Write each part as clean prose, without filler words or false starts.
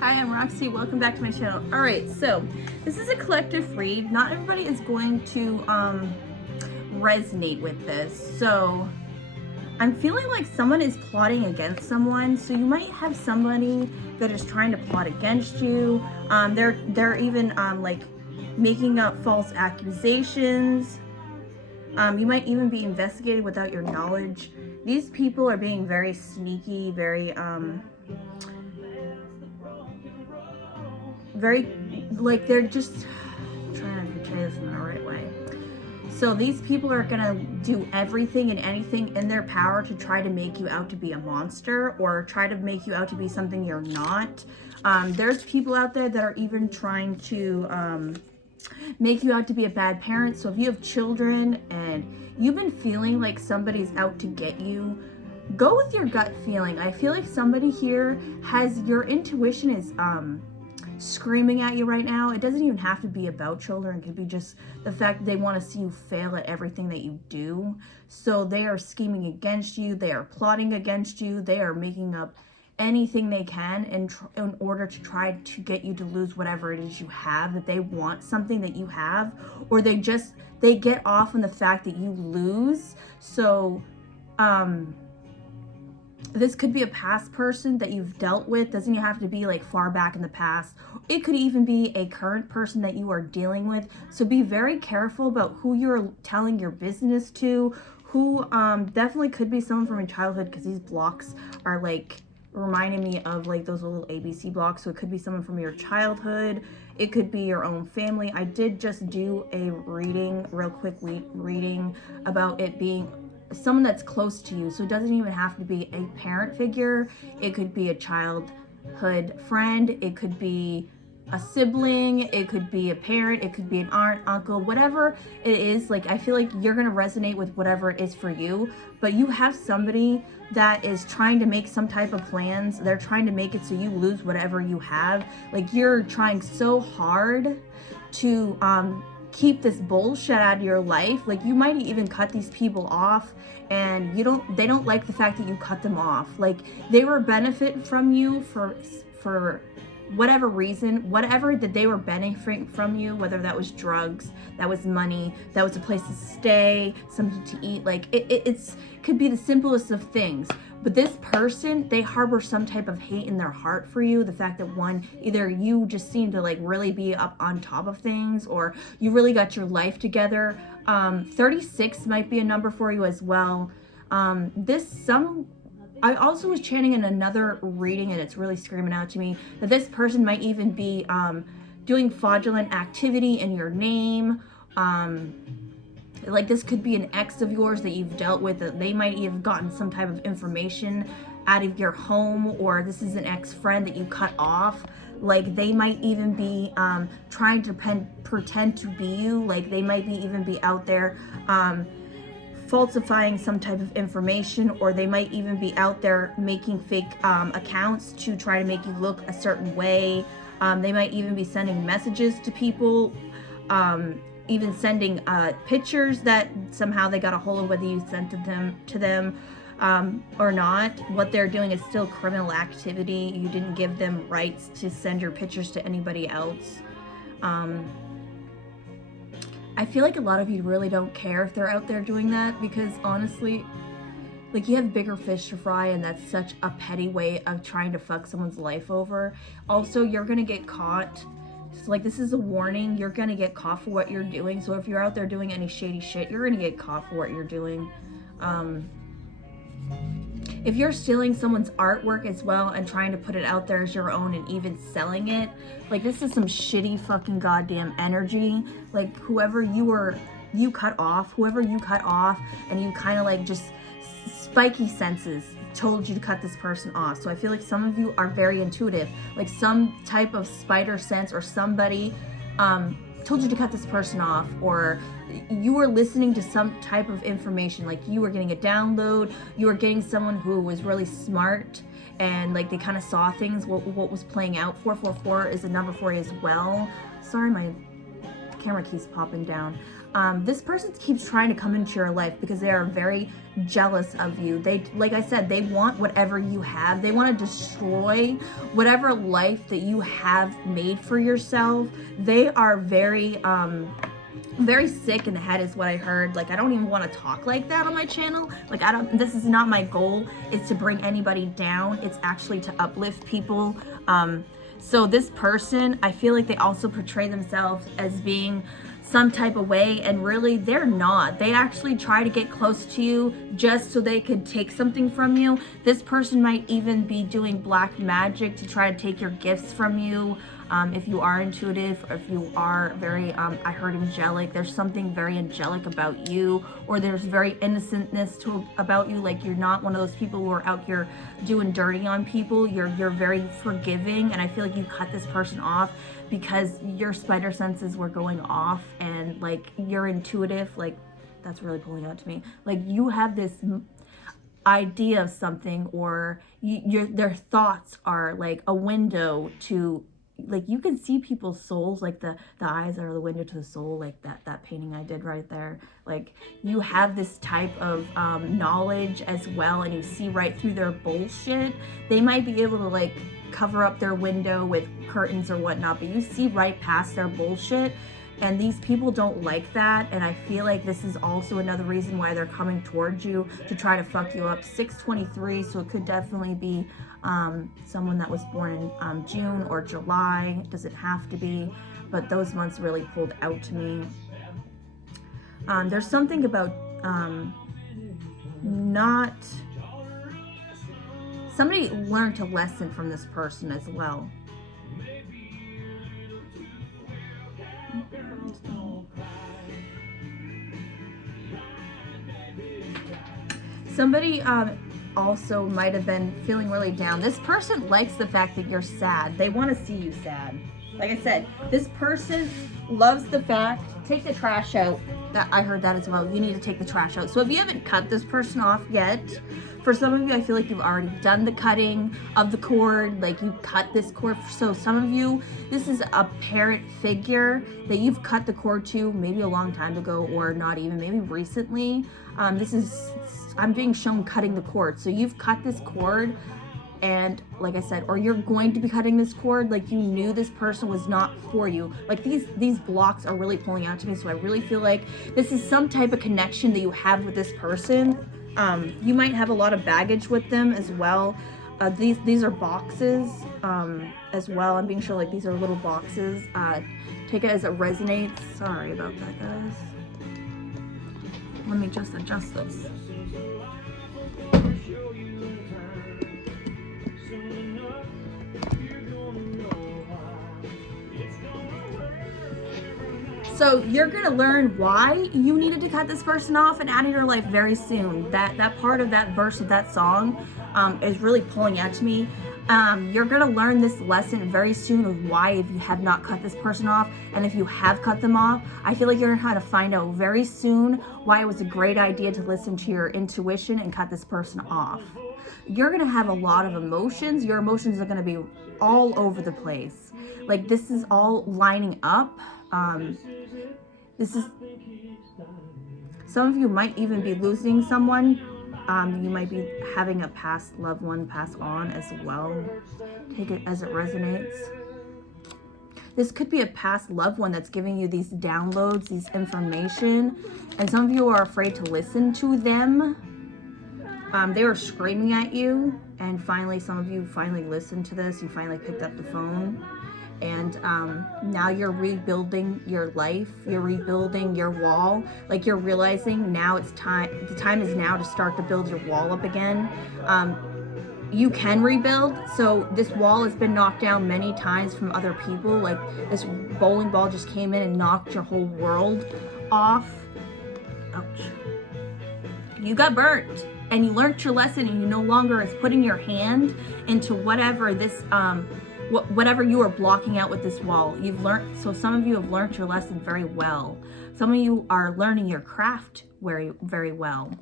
Hi, I'm Roxy. Welcome back to my channel. Alright, so this is a collective read. Not everybody is going to resonate with this. So I'm feeling like someone is plotting against someone. So you might have somebody that is trying to plot against you. They're even like making up false accusations. You might even be investigated without your knowledge. These people are being very sneaky, very like they're just trying to portray this in the right way. So these people are gonna do everything and anything in their power to try to make you out to be a monster or try to make you out to be something you're not. There's people out there that are even trying to make you out to be a bad parent. So if you have children and you've been feeling like somebody's out to get you, go with your gut feeling. I feel like somebody here has, your intuition is screaming at you right now. It doesn't even have to be about children. It could be just the fact that they want to see you fail at everything that you do. So they are scheming against you. They are plotting against you. They are making up anything they can in order to try to get you to lose whatever it is you have, that they want something that you have, or they get off on the fact that you lose. So this could be a past person that you've dealt with. Doesn't have to be like far back in the past. It could even be a current person that you are dealing with. So be very careful about who you're telling your business to. Who definitely could be someone from your childhood, because these blocks are like reminding me of like those little ABC blocks. So it could be someone from your childhood. It could be your own family. I did just do a reading, real quick reading about it being someone that's close to you. So it doesn't even have to be a parent figure. It could be a childhood friend. It could be a sibling. It could be a parent. It could be an aunt, uncle, whatever it is. Like, I feel like you're going to resonate with whatever it is for you, but you have somebody that is trying to make some type of plans. They're trying to make it so you lose whatever you have. Like, you're trying so hard to keep this bullshit out of your life. Like, you might even cut these people off, and they don't like the fact that you cut them off. Like, they were benefit from you for whatever reason, whatever that they were benefiting from you, whether that was drugs, that was money, that was a place to stay, something to eat. Like, it could be the simplest of things. But this person, they harbor some type of hate in their heart for you. The fact that either you just seem to like really be up on top of things, or you really got your life together. 36 might be a number for you as well. I also was chanting in another reading, and it's really screaming out to me that this person might even be doing fraudulent activity in your name. Like, this could be an ex of yours that you've dealt with, that they might have gotten some type of information out of your home, or this is an ex-friend that you cut off. Like, they might even be trying to pretend to be you. Like, they might even be out there falsifying some type of information, or they might even be out there making fake accounts to try to make you look a certain way. They might even be sending messages to people, even sending pictures that somehow they got a hold of, whether you sent to them or not. What they're doing is still criminal activity. You didn't give them rights to send your pictures to anybody else. I feel like a lot of you really don't care if they're out there doing that, because honestly, like, you have bigger fish to fry, and that's such a petty way of trying to fuck someone's life over. Also, you're gonna get caught. So, like, this is a warning. You're gonna get caught for what you're doing. So if you're out there doing any shady shit, you're gonna get caught for what you're doing. If you're stealing someone's artwork as well and trying to put it out there as your own and even selling it, like, this is some shitty fucking goddamn energy. Like, whoever you cut off, and you kind of like just spiky senses told you to cut this person off. So I feel like some of you are very intuitive, like some type of spider sense, or somebody told you to cut this person off, or you were listening to some type of information. Like, you were getting a download, you were getting someone who was really smart, and like they kind of saw things, what was playing out. 444 is a number for you as well. Sorry, my camera keeps popping down. This person keeps trying to come into your life because they are very jealous of you. They, like I said, they want whatever you have. They want to destroy whatever life that you have made for yourself. They are very sick in the head is what I heard. Like, I don't even want to talk like that on my channel. Like, this is not my goal, is to bring anybody down. It's actually to uplift people. So this person, I feel like they also portray themselves as being some type of way, and really they're not. They actually try to get close to you just so they could take something from you. This person might even be doing black magic to try to take your gifts from you. If you are intuitive, or if you are very, I heard angelic, there's something very angelic about you, or there's very innocentness about you. Like, you're not one of those people who are out here doing dirty on people. You're very forgiving, and I feel like you cut this person off because your spider senses were going off, and like, you're intuitive. Like, that's really pulling out to me. Like, you have this idea of something, or their thoughts are like a window to, like, you can see people's souls, like the eyes are the window to the soul, like that painting I did right there. Like, you have this type of knowledge as well, and you see right through their bullshit. They might be able to like cover up their window with curtains or whatnot, but you see right past their bullshit, and these people don't like that. And I feel like this is also another reason why they're coming towards you, to try to fuck you up. 623, so it could definitely be someone that was born in June or July. It doesn't have to be, but those months really pulled out to me. There's something about not, somebody learned a lesson from this person as well. Somebody also might have been feeling really down. This person likes the fact that you're sad. They want to see you sad. Like I said, this person loves the fact, take the trash out. That, I heard that as well. You need to take the trash out. So if you haven't cut this person off yet, for some of you, I feel like you've already done the cutting of the cord. Like, you cut this cord. So some of you, this is a parent figure that you've cut the cord to maybe a long time ago, or not even, maybe recently. This is, I'm being shown cutting the cord. So you've cut this cord, and like I said, or you're going to be cutting this cord. Like, you knew this person was not for you. Like, these blocks are really pulling out to me. So I really feel like this is some type of connection that you have with this person. You might have a lot of baggage with them as well. These are boxes as well. I'm being shown like these are little boxes. Take it as it resonates. Sorry about that, guys. Let me just adjust this. So you're gonna learn why you needed to cut this person off and out of your life very soon. That part of that verse of that song is really pulling out to me. You're gonna learn this lesson very soon of why, if you have not cut this person off, and if you have cut them off, I feel like you're gonna have to find out very soon why it was a great idea to listen to your intuition and cut this person off. You're gonna have a lot of emotions. Your emotions are gonna be all over the place. Like, this is all lining up. This is, some of you might even be losing someone. You might be having a past loved one pass on as well. Take it as it resonates. This could be a past loved one that's giving you these downloads, these information, and some of you are afraid to listen to them. They were screaming at you, and finally, some of you finally listened to this. You finally picked up the phone. And now you're rebuilding your life, you're rebuilding your wall. Like, you're realizing now it's time, the time is now to start to build your wall up again. You can rebuild. So this wall has been knocked down many times from other people. Like, this bowling ball just came in and knocked your whole world off. Ouch. You got burnt, and you learned your lesson, and you no longer is putting your hand into whatever this whatever you are blocking out with this wall. You've learned, so some of you have learned your lesson very well. Some of you are learning your craft very, very well.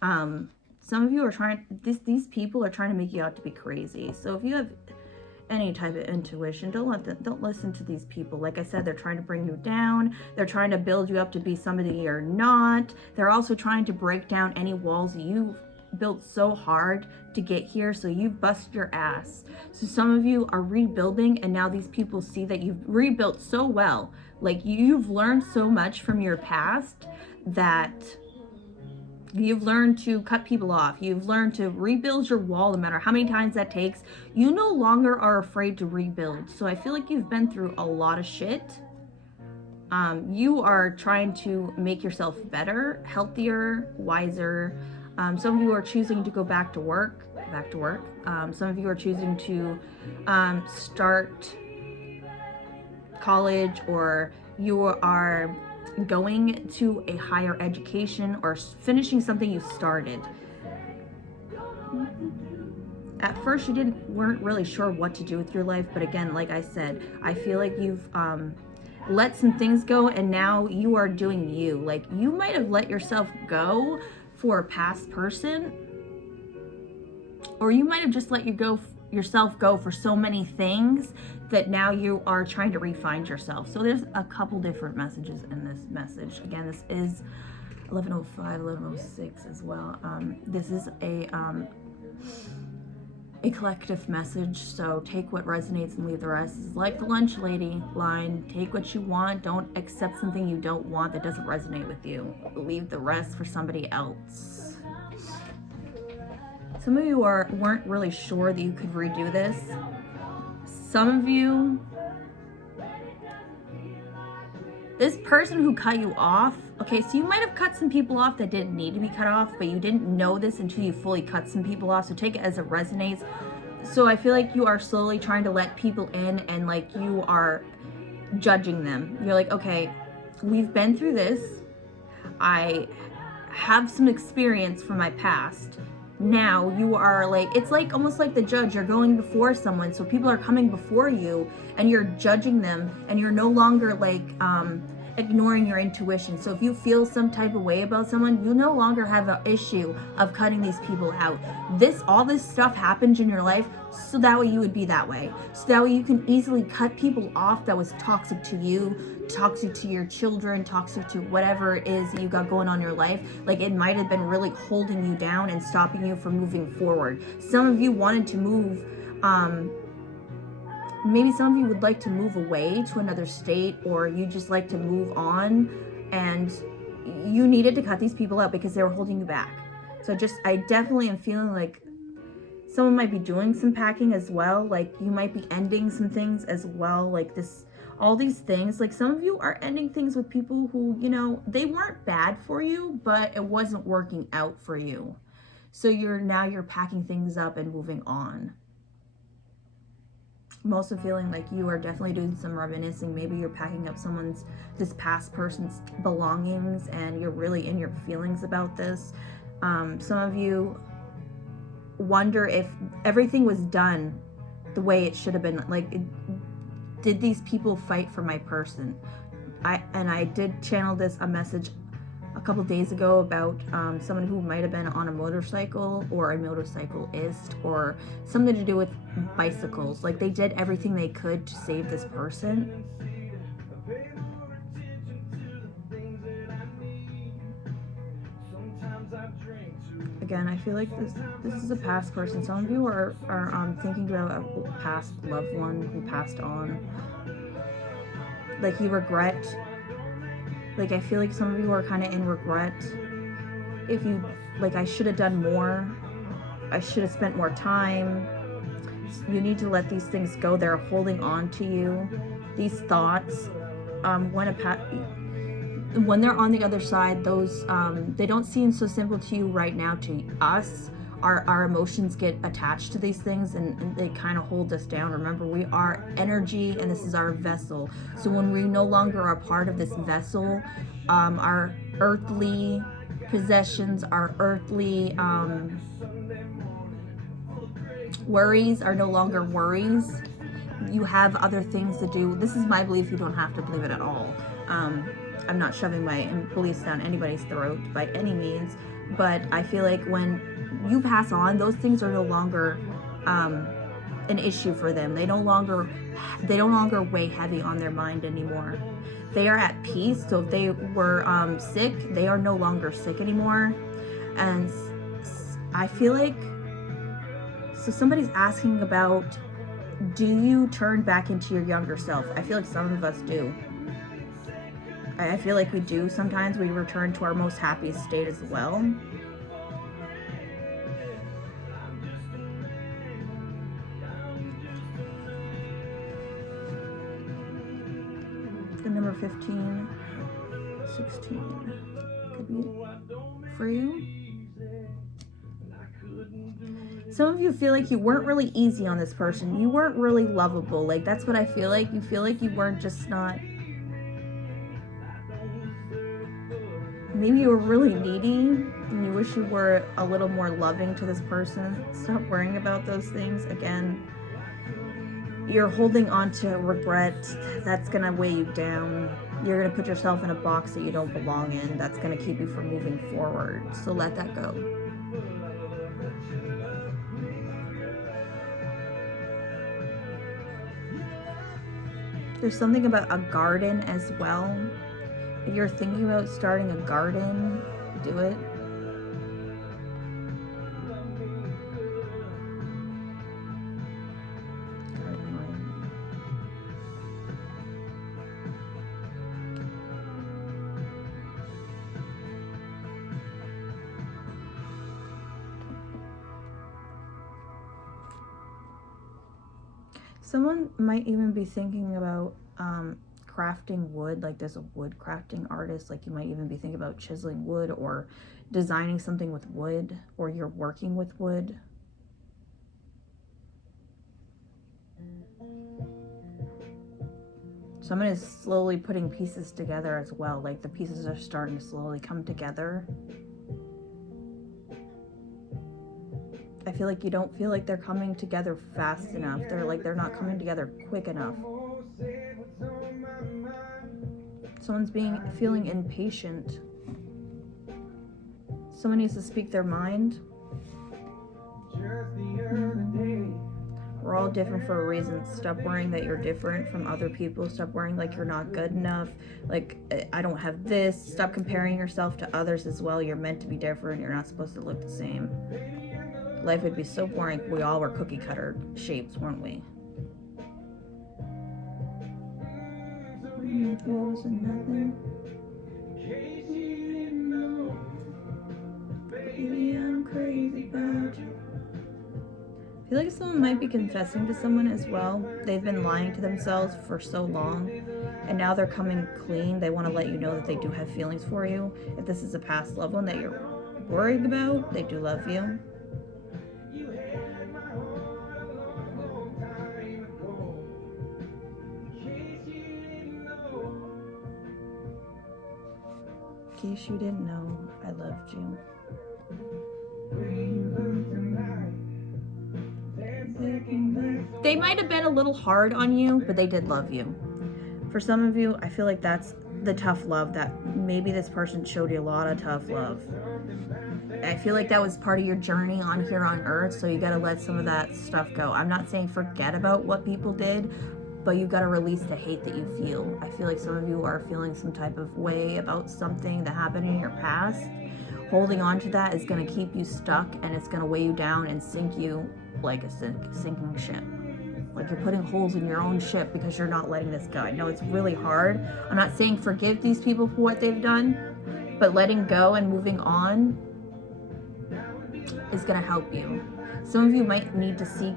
Some of you are trying, these people are trying to make you out to be crazy. So if you have, any type of intuition. Don't listen to these people. Like I said, they're trying to bring you down. They're trying to build you up to be somebody you're not. They're also trying to break down any walls you've built so hard to get here, so you've busted your ass. So some of you are rebuilding, and now these people see that you've rebuilt so well. Like, you've learned so much from your past that you've learned to cut people off. You've learned to rebuild your wall, no matter how many times that takes. You no longer are afraid to rebuild. So I feel like you've been through a lot of shit. You are trying to make yourself better, healthier, wiser. Some of you are choosing to go back to work. Some of you are choosing to start college, or you are going to a higher education or finishing something you started. At first you weren't really sure what to do with your life, but again, like I said, I feel like you've let some things go, and now you are doing you. Like, you might have let yourself go for a past person, or you might have just let yourself go for so many things that now you are trying to refine yourself. So there's a couple different messages in this message. Again, this is 1105, 1106 as well. This is a collective message, so take what resonates and leave the rest. It's like the lunch lady line: take what you want, don't accept something you don't want that doesn't resonate with you. Leave the rest for somebody else. Some of you weren't really sure that you could redo this. Some of you, this person who cut you off, okay, so you might have cut some people off that didn't need to be cut off, but you didn't know this until you fully cut some people off, so take it as it resonates. So I feel like you are slowly trying to let people in, and like you are judging them. You're like, okay, we've been through this. I have some experience from my past. Now you are like, it's like almost like the judge. You're going before someone, so people are coming before you and you're judging them, and you're no longer like ignoring your intuition. So if you feel some type of way about someone, you no longer have an issue of cutting these people out. All this stuff happens in your life so that way you would be that way. So that way you can easily cut people off that was toxic to you, toxic to your children, toxic to whatever it is that you got going on in your life. Like, it might have been really holding you down and stopping you from moving forward. Some of you wanted to move, maybe some of you would like to move away to another state, or you just like to move on, and you needed to cut these people out because they were holding you back. So I definitely am feeling like someone might be doing some packing as well. Like, you might be ending some things as well. Like all these things, like some of you are ending things with people who, you know, they weren't bad for you, but it wasn't working out for you. So you're packing things up and moving on. I'm also feeling like you are definitely doing some reminiscing. Maybe you're packing up this past person's belongings, and you're really in your feelings about this. Some of you wonder if everything was done the way it should have been. Like, did these people fight for my person? I did channel a message a couple days ago about someone who might have been on a motorcycle, or a motorcyclist, or something to do with bicycles. Like, they did everything they could to save this person. Again, I feel like this is a past person. Some of you are thinking about a past loved one who passed on. Like, you regret. Like, I feel like some of you are kind of in regret. If you, like, I should have done more. I should have spent more time. You need to let these things go. They're holding on to you. These thoughts, when they're on the other side, those they don't seem so simple to you right now. To us, our emotions get attached to these things, and they kind of hold us down. Remember, we are energy, and this is our vessel. So when we no longer are part of this vessel, our earthly possessions, our earthly worries are no longer worries. You have other things to do. This is my belief. You don't have to believe it at all. I'm not shoving my beliefs down anybody's throat by any means, but I feel like when you pass on, those things are no longer an issue for them. They no longer weigh heavy on their mind anymore. They are at peace. So if they were sick, they are no longer sick anymore. And I feel like, so somebody's asking about, do you turn back into your younger self? I feel like some of us do. I feel like we do. Sometimes we return to our most happiest state as well. The number 15, 16 could be for you. Some of you feel like you weren't really easy on this person. You weren't really lovable. Like, that's what I feel like. You feel like you weren't just not... Maybe you were really needy and you wish you were a little more loving to this person. Stop worrying about those things. Again, you're holding on to regret. That's going to weigh you down. You're going to put yourself in a box that you don't belong in. That's going to keep you from moving forward. So let that go. There's something about a garden as well. If you're thinking about starting a garden, do it. Someone might even be thinking about crafting wood. Like, there's a wood crafting artist. Like, you might even be thinking about chiseling wood or designing something with wood, or you're working with wood. Someone is slowly putting pieces together as well. Like, the pieces are starting to slowly come together. I feel like you don't feel like they're coming together fast enough. They're not coming together quick enough. Someone's feeling impatient. Someone needs to speak their mind. We're all different for a reason. Stop worrying that you're different from other people. Stop worrying like you're not good enough. Like, I don't have this. Stop comparing yourself to others as well. You're meant to be different. You're not supposed to look the same. Life would be so boring if we all were cookie cutter shapes, weren't we? Nothing. Baby, I'm crazy about you. I feel like someone might be confessing to someone as well. They've been lying to themselves for so long, and now they're coming clean. They want to let you know that they do have feelings for you. If this is a past loved one that you're worried about, they do love you. In case you didn't know, I loved you. They might have been a little hard on you, but they did love you. For some of you, I feel like that's the tough love, that maybe this person showed you a lot of tough love. I feel like that was part of your journey on here on earth, so you got to let some of that stuff go. I'm not saying forget about what people did, but you got to release the hate that you feel. I feel like some of you are feeling some type of way about something that happened in your past. Holding on to that is going to keep you stuck, and it's going to weigh you down and sink you like a sinking ship. Like, you're putting holes in your own ship because you're not letting this go. I know it's really hard. I'm not saying forgive these people for what they've done, but letting go and moving on is going to help you. Some of you might need to seek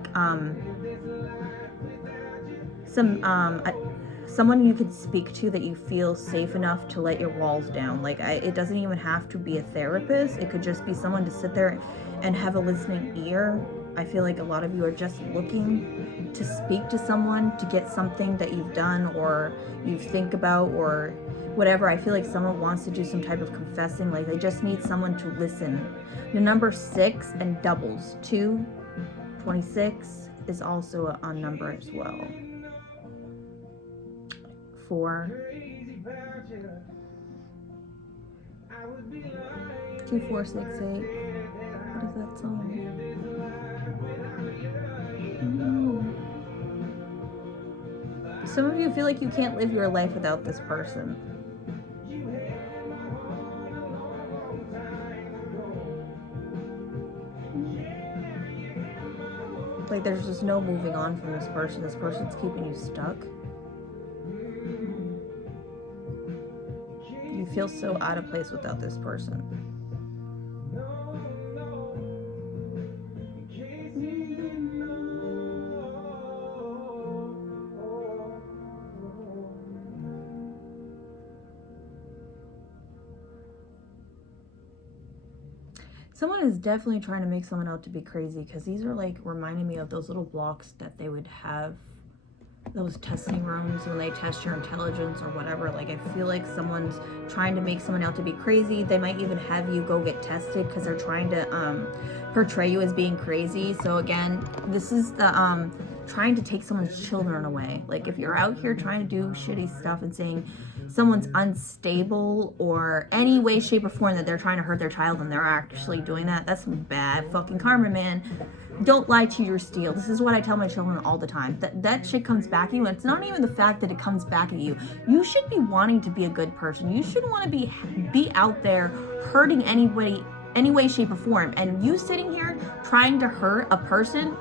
someone you could speak to that you feel safe enough to let your walls down. Like, it doesn't even have to be a therapist. It could just be someone to sit there and have a listening ear. I feel like a lot of you are just looking to speak to someone to get something that you've done or you think about or whatever. I feel like someone wants to do some type of confessing. Like, they just need someone to listen. The number 6 and doubles. 2, 26 is also a number as well. 4, 2, 4, 6, 8. What is that song? Some of you feel like you can't live your life without this person. Like there's just no moving on from this person. This person's keeping you stuck. You feel so out of place without this person. Someone is definitely trying to make someone out to be crazy, because these are like reminding me of those little blocks that they would have, those testing rooms when they test your intelligence or whatever. Like I feel like someone's trying to make someone out to be crazy. They might even have you go get tested because they're trying to portray you as being crazy. So again, this is the trying to take someone's children away. Like if you're out here trying to do shitty stuff and saying someone's unstable or any way, shape, or form that they're trying to hurt their child and they're actually doing that, that's some bad fucking karma, man. Don't lie, cheat, or steal. This is what I tell my children all the time. That shit comes back at you. And it's not even the fact that it comes back at you. You should be wanting to be a good person. You shouldn't want to be out there hurting anybody, any way, shape, or form. And you sitting here trying to hurt a person,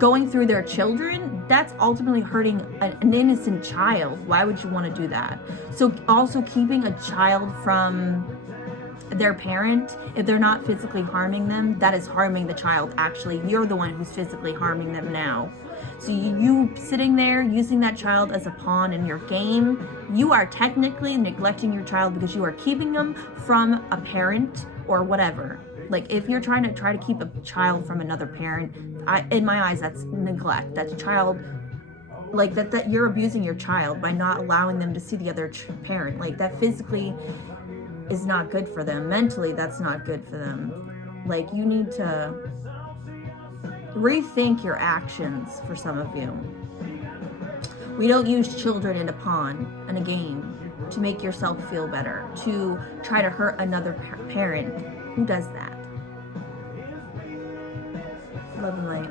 going through their children, that's ultimately hurting an innocent child. Why would you want to do that? So also keeping a child from their parent, if they're not physically harming them, that is harming the child. Actually, you're the one who's physically harming them now. So you sitting there using that child as a pawn in your game, you are technically neglecting your child because you are keeping them from a parent or whatever. Like if you're trying to keep a child from another parent, in my eyes, that's neglect. That's child, like that you're abusing your child by not allowing them to see the other parent. Like that physically is not good for them. Mentally, that's not good for them. Like you need to rethink your actions for some of you. We don't use children in a pawn, in a game, to make yourself feel better, to try to hurt another parent. Who does that? Love and light.